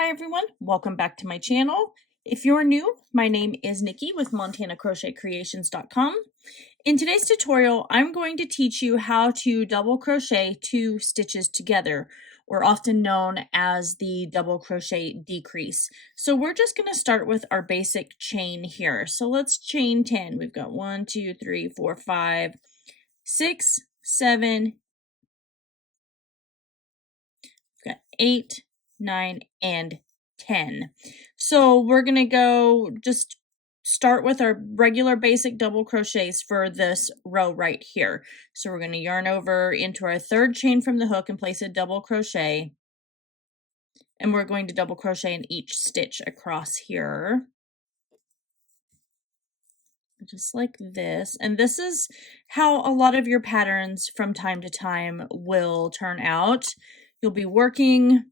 Hi everyone, welcome back to my channel. If you're new, my name is Nikki with montanacrochetcreations.com. In today's tutorial, I'm going to teach you how to double crochet 2 stitches together, or often known as the double crochet decrease. So we're just going to start with our basic chain here. So let's chain 10. We've got 1, 2, 3, 4, 5, 6, 7, we've got 8, 9, and 10. So we're going to go just start with our regular basic double crochets for this row right here. So we're going to yarn over into our third chain from the hook and place a double crochet. And we're going to double crochet in each stitch across here. Just like this. And this is how a lot of your patterns from time to time will turn out. You'll be working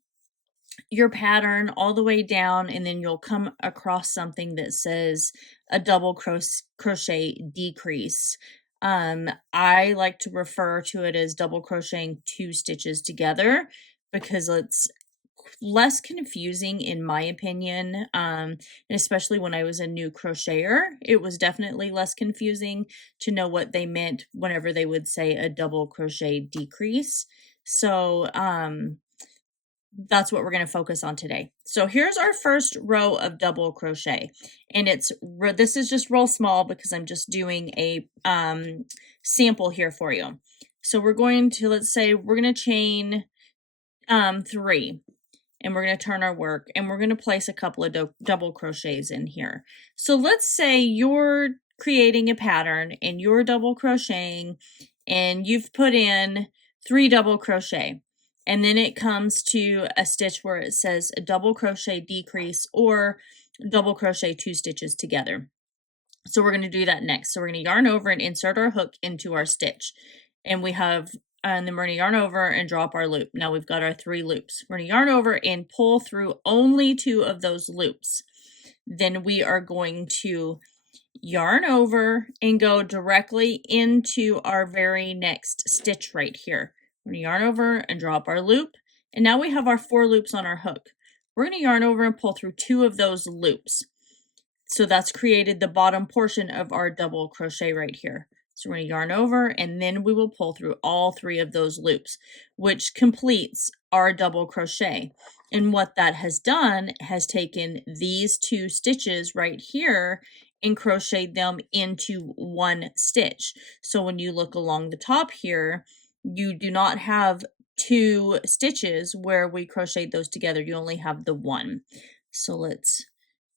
your pattern all the way down, and then you'll come across something that says a double crochet decrease. I like to refer to it as double crocheting 2 stitches together because it's less confusing in my opinion, and especially when I was a new crocheter, it was definitely less confusing to know what they meant whenever they would say a double crochet decrease. So that's what we're going to focus on today. So here's our first row of double crochet, and this is just real small because I'm just doing a sample here for you. So we're going to, let's say we're going to chain 3, and we're going to turn our work, and we're going to place a couple of double crochets in here. So let's say you're creating a pattern and you're double crocheting and you've put in 3 double crochet. And then it comes to a stitch where it says a double crochet decrease or double crochet 2 stitches together. So we're going to do that next. So we're going to yarn over and insert our hook into our stitch. And then we're going to yarn over and drop our loop. Now we've got our 3 loops. We're going to yarn over and pull through only 2 of those loops. Then we are going to yarn over and go directly into our very next stitch right here. We're going to yarn over and drop our loop, and now we have our 4 loops on our hook. We're going to yarn over and pull through 2 of those loops. So that's created the bottom portion of our double crochet right here. So we're going to yarn over, and then we will pull through all 3 of those loops, which completes our double crochet. And what that has done has taken these 2 stitches right here and crocheted them into 1 stitch. So when you look along the top here, you do not have 2 stitches where we crocheted those together. You only have the 1. So let's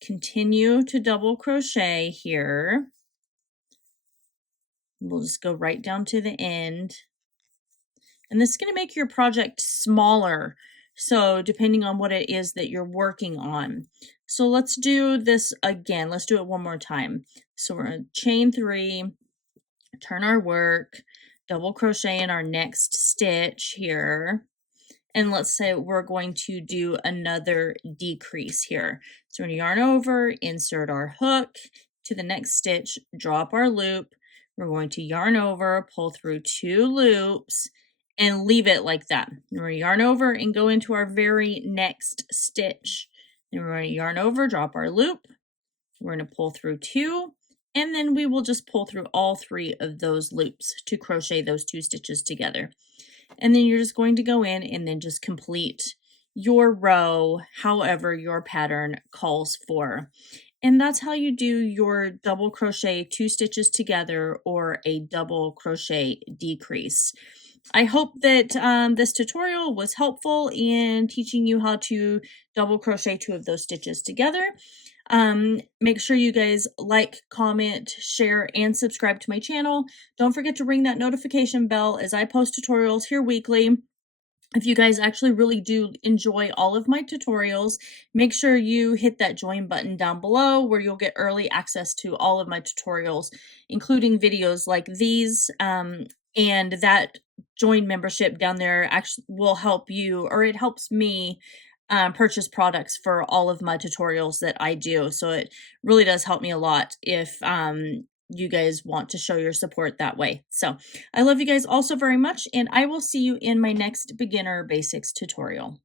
continue to double crochet here. We'll just go right down to the end. And this is going to make your project smaller. So depending on what it is that you're working on. So let's do this again. Let's do it one more time. So we're going to chain 3, turn our work, double crochet in our next stitch here. And let's say we're going to do another decrease here. So we're going to yarn over, insert our hook to the next stitch, drop our loop. We're going to yarn over, pull through 2 loops, and leave it like that. We're going to yarn over and go into our very next stitch. Then we're going to yarn over, drop our loop. We're going to pull through 2, and then we will just pull through all 3 of those loops to crochet those 2 stitches together. And then you're just going to go in and then just complete your row however your pattern calls for. And that's how you do your double crochet 2 stitches together or a double crochet decrease. I hope that this tutorial was helpful in teaching you how to double crochet 2 of those stitches together. Make sure you guys like, comment, share, and subscribe to my channel. Don't forget to ring that notification bell as I post tutorials here weekly. If you guys actually really do enjoy all of my tutorials, make sure you hit that join button down below where you'll get early access to all of my tutorials, including videos like these, and that join membership down there actually will help you, or it helps me purchase products for all of my tutorials that I do. So it really does help me a lot if you guys want to show your support that way. So I love you guys also very much, and I will see you in my next beginner basics tutorial.